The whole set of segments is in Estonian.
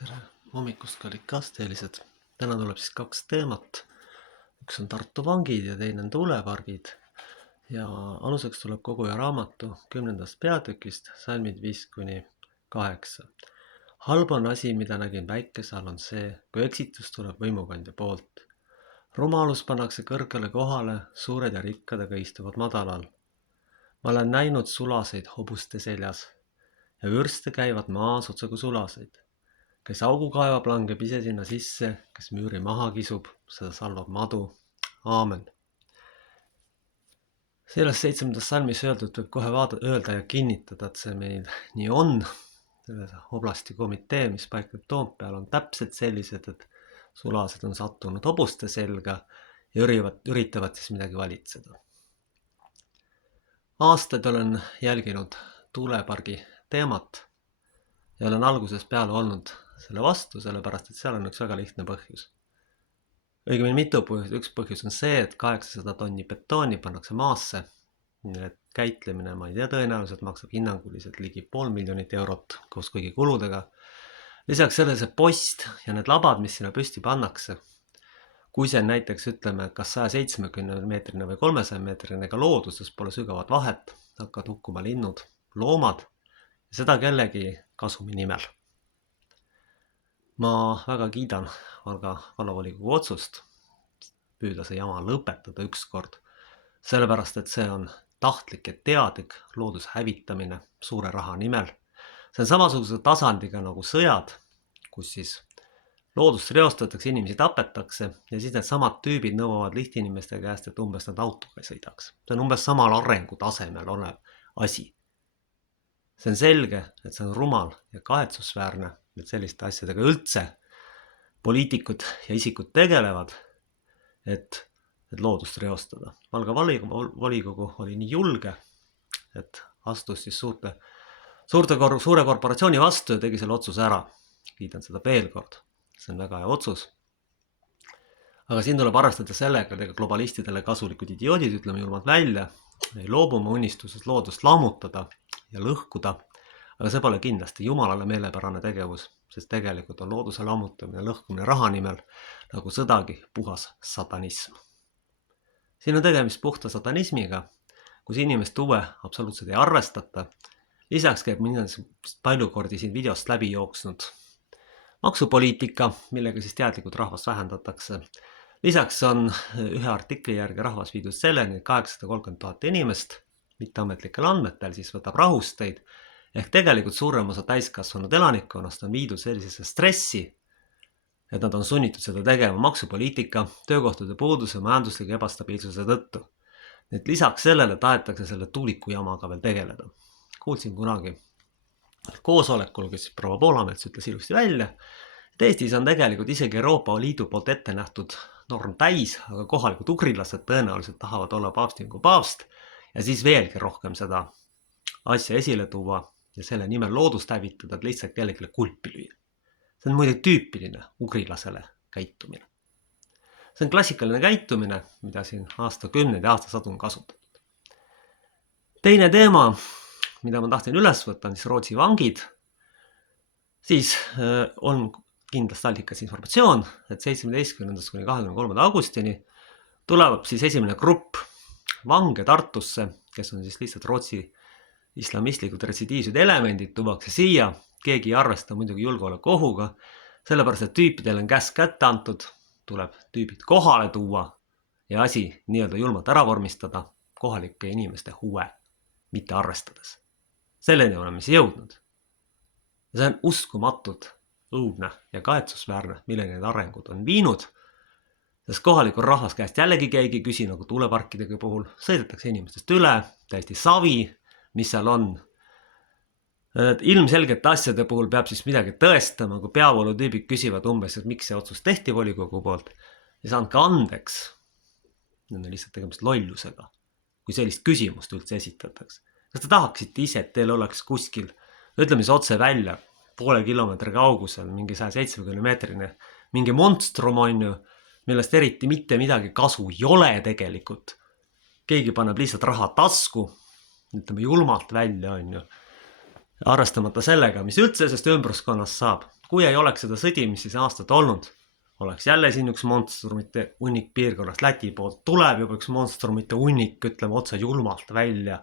Tere hommikust, kallid kasteelised. Täna tuleb siis 2 teemat. Üks on Tartu vangid ja teine on tuulepargid. Ja aluseks tuleb Koguja raamatu 10. peatükist, salmid 5-8. Halb on asi, mida nägin päikese all, on see, kui eksitus tuleb võimukandja poolt. Rumalus pannakse kõrgele kohale, suured ja rikkad aga istuvad madalal. Ma olen näinud sulaseid hobuste seljas ja vürste käivad maas otsa kui sulaseid. Kes augu kaevab, langeb ise sinna sisse, kes müüri maha kisub, seda salvab madu. Aamen. Selles 7. salmis öeldud võib kohe öelda ja kinnitada, et see meil nii on. Oblasti komitee, mis paikneb Toompeal, on täpselt sellised, et sulased on sattunud hobuste selga ja üritavad siis midagi valitseda. Aastaid olen jälginud tuulepargi teemat ja olen algusest peale olnud selle vastu, sellepärast et seal on üks väga lihtne põhjus. Õigemini mitu põhjus. Üks põhjus on see, et 800 tonni betooni pannakse maasse. Käitlemine, ma ei tea, tõenäoliselt maksab hinnanguliselt ligi 500 000 eurot koos kõigi kuludega. Lisaks selle see post ja need labad, mis sinna püsti pannakse. Kui see näiteks ütleme, kas 170 meetrine või 300 meetrine, ega looduses pole sügavat vahet, hakkavad hukkuma linnud, loomad ja seda kellegi kasumi nimel. Ma väga kiidan Valga vallavolikogu otsust püüda see jama lõpetada ükskord, sellepärast et see on tahtlik ja teadlik looduse hävitamine suure raha nimel. See on samasuguse tasandiga nagu sõjad, kus siis loodust reostatakse, inimesi tapetakse ja siis need samad tüübid nõuavad lihtinimeste käest, et umbes nad autoga ei sõidaks. See on umbes samal arengutasemel olev asi. See on selge, et see on rumal ja kahetsusväärne, et selliste asjadega üldse poliitikud ja isikud tegelevad, et loodust reostada. Valga volikogu oli nii julge, et astus siis suure korporatsiooni vastu ja tegi selle otsuse ära. Kiidan seda veel kord. See on väga hea otsus. Aga siin tuleb arvestada sellega, et globalistidele kasulikud idioodid, ütleme julmalt välja, ei loobume unistusest loodust lammutada ja lõhkuda. Aga see pole kindlasti jumalale meelepärane tegevus, sest tegelikult on looduse lammutamine lõhkumine raha nimel, nagu sõdagi puhas satanism. Siin on tegemist puhta satanismiga, kus inimest huve absoluutselt ei arvestata. Lisaks käib palju kordi siin videost läbi jooksnud maksupoliitika, millega siis teadlikult rahvast vähendatakse. Lisaks on ühe artikli järgi rahvas viidud selleni, et 830 000 inimest mitteametlikel andmetel siis võtab rahusteid. Ehk tegelikult suurem osa täiskasvanud elanikkonnast on viidud sellisesse stressi, et nad on sunnitud seda tegema maksupoliitika, töökohtade puuduse, majandusliku ebastabiilsuse tõttu. Nüüd lisaks sellele tahetakse selle tuulikujamaga veel tegeleda. Kuulsin kunagi koosolekul, kes proua Poolamets ütles ilusti välja, et Eestis on tegelikult isegi Euroopa Liidu poolt ette nähtud norm täis, aga kohalikud ugrilased tõenäoliselt tahavad olla paavstim kui paavst ja siis veelgi rohkem seda asja esile tuua ja selle nimel loodust hävitada, et lihtsalt kellelegi kulpi lüüa. See on muide tüüpiline ugrilasele käitumine. See on klassikaline käitumine, mida siin aastakümneid ja aastasadu on kasutatud. Teine teema, mida ma tahtsin üles võtta, on siis Rootsi vangid. Siis on kindlasti allikas informatsioon, et 17. kuni 23. augustini tuleb siis esimene grupp vange Tartusse, kes on siis lihtsalt Rootsi islamistlikud retsidiivsed elemendid, tuuakse siia, keegi ei arvesta muidugi julgeolekuohuga, sellepärast et tüüpidel on käsk kätte antud, tuleb tüübid kohale tuua ja asi nii-öelda julmalt ära vormistada kohalike inimeste huve, mitte arvestades. Selleni oleme siis jõudnud. Ja see on uskumatult õudne ja kahetsusväärne, milleni need arengud on viinud, sest kohalikul rahvas käest jällegi keegi küsi, nagu tuuleparkidega puhul, sõidetakse inimestest üle, täiesti savi, mis seal on. Ilmselgete asjade puhul peab siis midagi tõestama, kui peavoolutüübid küsivad umbes, et miks see otsus tehti volikogu poolt. Ja saandke andeks, need on lihtsalt tegemist lollusega, kui sellist küsimust üldse esitatakse. Kas te tahaksite ise, et teil oleks kuskil, ütleme siis otse välja, poole kilomeetri kaugusel, mingi 170 meetrine, mingi monstrum on ju, millest eriti mitte midagi kasu ei ole tegelikult. Keegi paneb lihtsalt raha tasku, ütleme julmalt välja on ju, arvestamata sellega, mis üldse sest ümbruskonnas saab. kui ei oleks seda sõdimist siis aastat olnud, oleks jälle siin üks monstrumite hunnik piirkonnast Läti poolt, tuleb juba üks monstrumite hunnik, ütleme otse julmalt välja.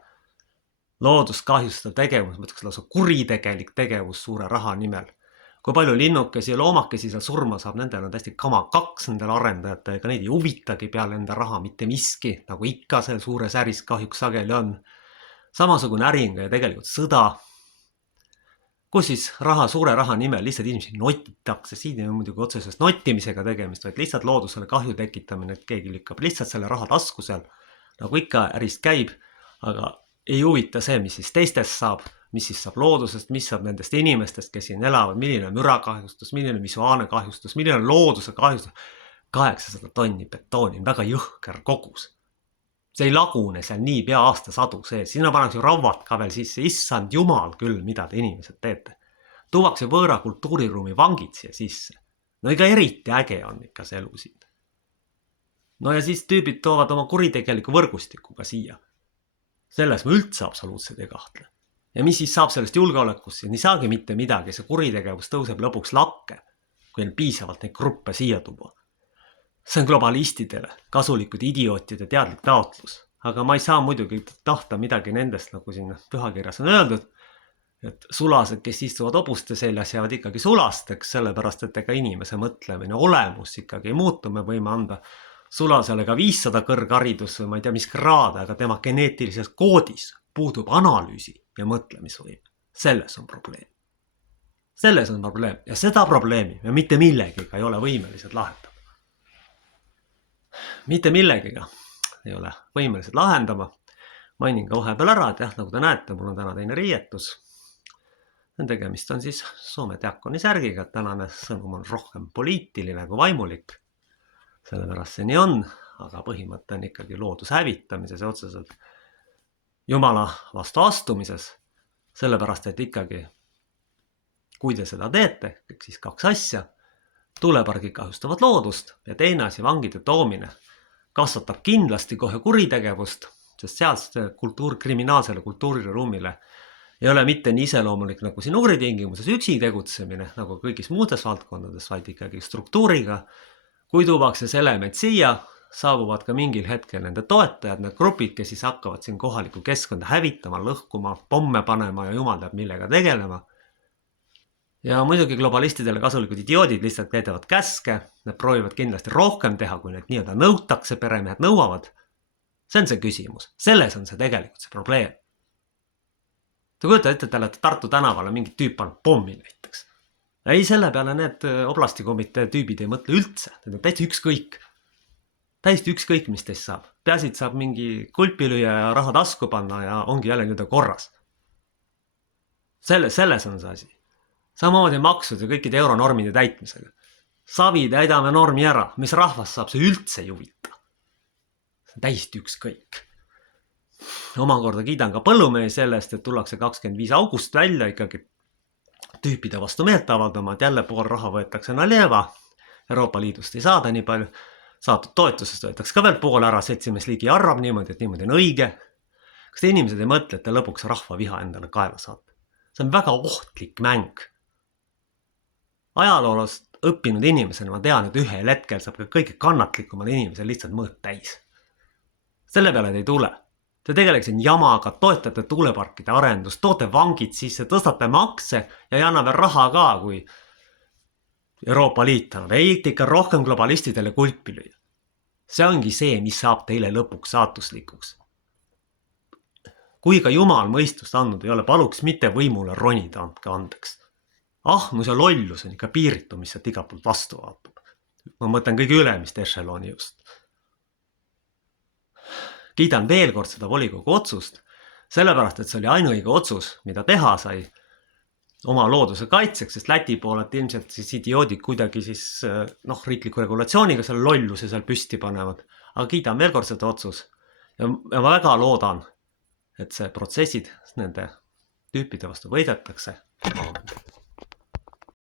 Loodust kahjustav tegevus, mõtleks lausa kuritegelik tegevus suure raha nimel. Kui palju linnukesi ja loomakesi seal surma saab, nendel on täiesti kama kaks nendel arendajate, ega neid ei huvitagi peale enda raha mitte miski, nagu ikka seal suures äris kahjuks sageli on. Samasugune äringa ja tegelikult sõda, kus siis suure raha nimel lihtsalt inimesi notitakse. Siin ei ole muidugi otsesest notimisega tegemist, vaid lihtsalt loodusele kahju tekitamine, et keegi lükkab lihtsalt selle raha tasku seal, nagu ikka ärist käib, aga ei huvita see, mis siis teistest saab, mis siis saab loodusest, mis saab nendest inimestest, kes siin elavad, milline on mürakahjustus, milline on visuaalne kahjustus, milline on looduse kahjustus. 800 tonni betooni on väga jõhker kogus. See ei lagune seal nii pea aastasadu sees. Sinna pannakse ju rauad ka veel sisse. Issand jumal küll, mida te inimesed teete. Tuuakse võõra kultuuriruumi vangid siia sisse. No ega eriti äge on ikka see elu siin. No ja siis tüübid toovad oma kuritegeliku võrgustikuga siia. Selles ma üldse absoluutselt ei kahtle. Ja mis siis saab sellest julgeolekust? Nii saagi mitte midagi. See kuritegevus tõuseb lõpuks lakke, kui on piisavalt neid gruppe siia tuua. See on globalistidele, kasulikud idiootide teadlik taotlus. Aga ma ei saa muidugi tahta midagi nendest, nagu siin pühakirjas on öeldud, et sulased, kes istuvad hobuste seljas, jäävad ikkagi sulasteks, sellepärast, et ega inimese mõtlemine, olemus ikkagi ei muutu. Me võime anda sulasele ka 500 kõrgharidus või ma ei tea mis kraade, aga tema geneetilises koodis puudub analüüsi ja mõtlemisvõim. Selles on probleem. Selles on probleem. Ja seda probleemi me mitte millegiga ei ole võimelised lahendama. Mitte millegiga ei ole võimelised lahendama. Mainin ka vahepeal ära, et jah, nagu te näete, mul on täna teine riietus. Tegemist on siis Soome diakoni särgiga, et tänane sõnum on rohkem poliitiline kui vaimulik. Sellepärast see nii on, aga põhimõte on ikkagi looduse hävitamises ja otseselt Jumala vastu astumises. Sellepärast, et ikkagi, kui te seda teete, siis 2 asja, tuulepargid kahjustavad loodust ja teine asi, vangide toomine, kasvatab kindlasti kohe kuritegevust, sest sealt kriminaalsele kultuuriruumile ei ole mitte nii iseloomulik nagu siin uuritingimuses üksi tegutsemine, nagu kõigis muudes valdkondades, vaid ikkagi struktuuriga. Kui tuuakse see element siia, saabuvad ka mingil hetkel nende toetajad, need grupid, kes siis hakkavad siin kohalikku keskkonda hävitama, lõhkuma, pomme panema ja jumal teab millega tegelema. Ja muidugi globalistidele kasulikud idioodid lihtsalt käidavad käske, need proovivad kindlasti rohkem teha, kui need nii-öelda nõutakse, peremehed nõuavad. See on see küsimus. Selles on see tegelikult see probleem. Te kujutate ette, et te olete Tartu tänavale mingi tüüp on pommi näiteks. Ei, selle peale need oblastikomitee tüübid ei mõtle üldse. Need on täiesti ükskõik. Täiesti ükskõik, mis teist saab. Peasid saab mingi kulpilüüa ja raha tasku panna ja ongi jälle nüüd korras. Selles on see asi. Samamoodi maksud ja kõikide euronormide täitmisega. Savi täidame normi ära. Mis rahvas saab, see üldse ei huvita. See on täiesti ükskõik. Omakorda kiidan ka põllumehi sellest, et tullakse 25 august välja ikkagi tüüpide vastu meelt avaldama, et jälle pool raha võetakse Naljeva. Euroopa Liidust ei saada nii palju. Saadud toetusest võetakse ka veel pool ära, seltsimees liigi arvab niimoodi, et niimoodi on õige. Kas te inimesed ei mõtle, et te lõpuks rahva viha endale kaela saate? See on väga ohtlik mäng. Ajaloolast õppinud inimesena ma tean, et ühel hetkel saab ka kõige kannatlikumal inimesel lihtsalt mõõt täis. Selle peale te ei tule. Te tegeleks jamaga, toetate tuuleparkide arendust, toote vangid sisse, tõstate makse ja ei anna veel raha ka, kui Euroopa Liit annab. Ei ikka rohkem globalistidele kulpi lüüa. See ongi see, mis saab teile lõpuks saatuslikuks. Kui ka Jumal mõistust andnud ei ole, paluks mitte võimule ronida, andke andeks. Ahmus ja lollus on ikka piiritu, mis sealt igalt poolt vastu vaatab. Ma mõtlen kõige ülemist ešeloni just. Kiidan veel kord seda volikogu otsust, sellepärast, et see oli ainuõige otsus, mida teha sai oma looduse kaitseks, sest Läti poolelt ilmselt siis idioodid kuidagi siis riikliku regulatsiooniga selle lolluse seal püsti panevad. Aga kiidan veel kord seda otsus ja ma väga loodan, et see protsessid nende tüüpide vastu võidetakse.